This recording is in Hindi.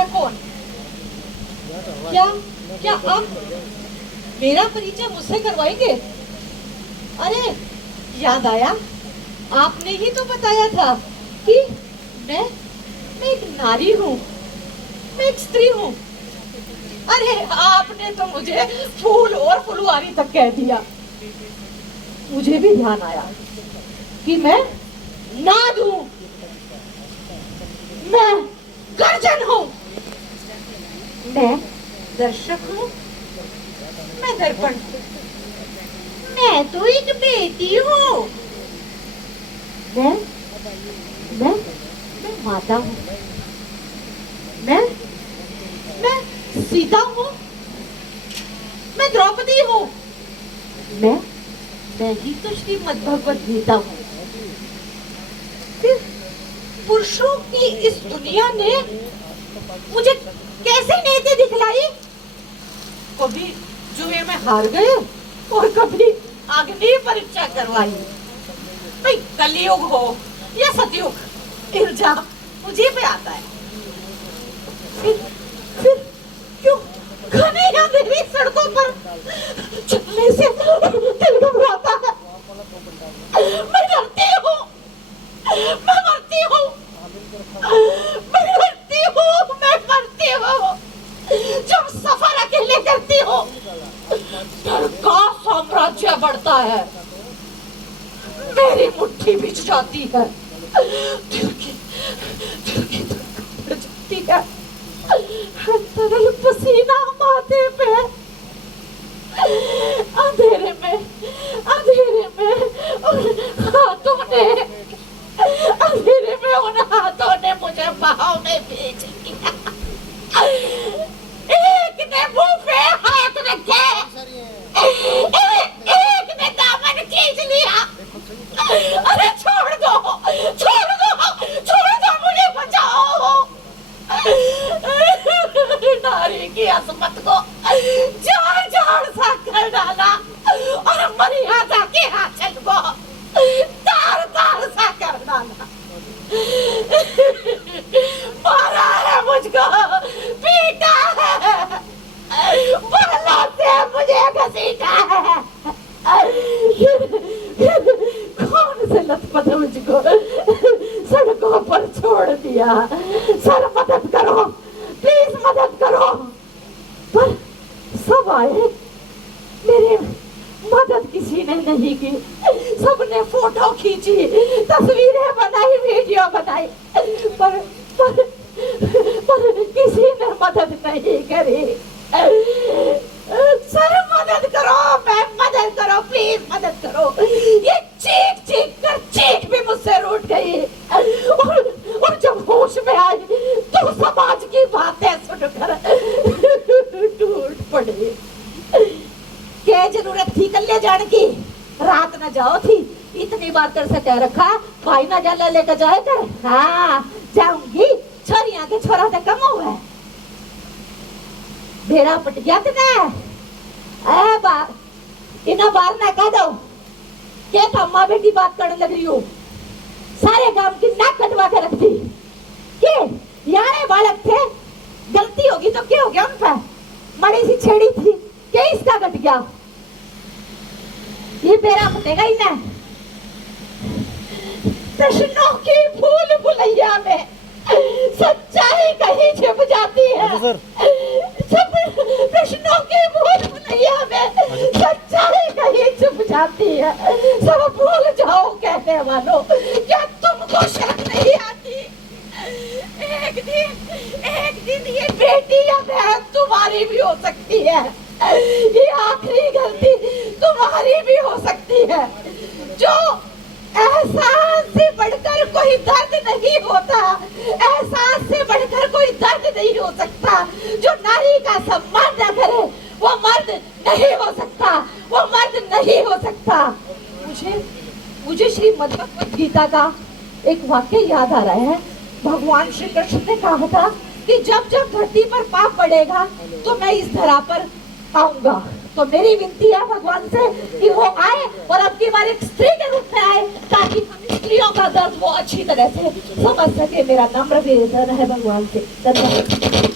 मैं कौन? क्या क्या आप मेरा परिचय मुझसे करवाएंगे? अरे याद आया, आपने ही तो बताया था कि मैं एक नारी हूँ, मैं एक स्त्री हूँ। अरे आपने तो मुझे फूल और फुलवारी तक कह दिया। मुझे भी ध्यान आया कि मैं नाद हूँ, मैं गर्जन हूँ, मैं दर्शक हूँ, मैं दर्पण हूँ, मैं तो एक बेटी हूँ, मैं मैं मैं माता हूँ, मैं सीता हूँ, मैं द्रौपदी हूँ, मैं ही तो श्रीमद् भगवत गीता हूँ। फिर पुरुषों की इस दुनिया ने मुझे कैसे नीति दिखलाई? कभी जुए में हार गए और कभी अग्नि परीक्षा करवाई। भाई कलयुग हो या सतयुग, इल्जाम मुझे पे आता है। फिर क्यों घने अंधेरी सड़कों पर चलने से दिल घबराता है? मैं डरती हूँ, मैं मरती हूँ, मैं डरती हूँ, मैं मरती हूँ। जब सफर अकेले करती हूँ, डर का साम्राज्य बढ़ता है, मेरी मुट्ठी बिछ जाती है, दिल की धड़कन बढ़ जाती है, तरल पसीना माथे पे, अंधेरे में उन हाथों ने मुझे बहाव में भेज दिया। एक ने मुंह पे हाथ रखे, एक ने दामन खींच लिया। अरे छोड़ दो मुझे बचाओ। नारी की अजमत को झाड़ सा कर डाला और मर्यादा के आंचल को तार सा कर डाला। मारा है मुझको, पीटा है, बालों से मुझे घसीटा है। कौन से लथपथ मुझको सड़कों पर छोड़ दिया। सर मदद करो, प्लीज मदद करो। पर सब आए, मेरी मदद किसी ने नहीं की। सबने फोटो खींची, तस्वीरें बनाई, वीडियो बनाई, पर किसी ने मदद नहीं करी। सर मदद करो, मैं मदद करो, प्लीज मदद करो। ये चीख भी मुझसे रूठ गई और जब होश में आई तो समाज की बातें सुनकर टूट पड़ी। क्या जरूरत थी कल्ले जाने की? रात न जाओ थी, इतनी बार कर से कह रखा भाई ना जाला लेकर जाए कर। हाँ जाऊंगी, छोरियां के छोरा तो कम हुआ, बेड़ा पट गया बार इना बार ना कह दो क्या था माँ बेटी बात करने लग रही हो। सारे गांव की नाक कटवा कर रख दी। के यारे बालक थे, गलती होगी तो क्या हो गया उन पर? बड़ी सी छेड़ी थी, क्या इसका कट गया? ये बेरा फटेगा ही ना। प्रश्नों की भूल भुलैया में सच्चाई कहीं छिप जाती है। सब प्रश्नों की भूल भुलैया में सच्चाई कहीं छिप जाती है। सब भूल जाओ कहने वालों, क्या तुमको शर्म नहीं आती? एक दिन ये बेटी या बहन तुम्हारी भी हो सकती है। ये आखिरी गलती तुम्हारी भी हो सकती है। जो एहसास से बढ़कर कोई दर्द नहीं होता, एहसास से बढ़कर कोई दर्द नहीं हो सकता। जो नारी का सम्मान न करे वो मर्द नहीं हो सकता, वो मर्द नहीं हो सकता। मुझे श्रीमद् भगवत गीता का एक वाक्य याद आ रहा है। भगवान श्री कृष्ण ने कहा था कि जब जब धरती पर पाप बढ़ेगा तो मैं इस धरा पर आऊंगा। तो मेरी विनती है भगवान से कि वो आए और अब की बार एक स्त्री के रूप में आए, ताकि स्त्रियों का दर्द वो अच्छी तरह से समझ सके। मेरा नम्र निवेदन है भगवान से। धन्यवाद।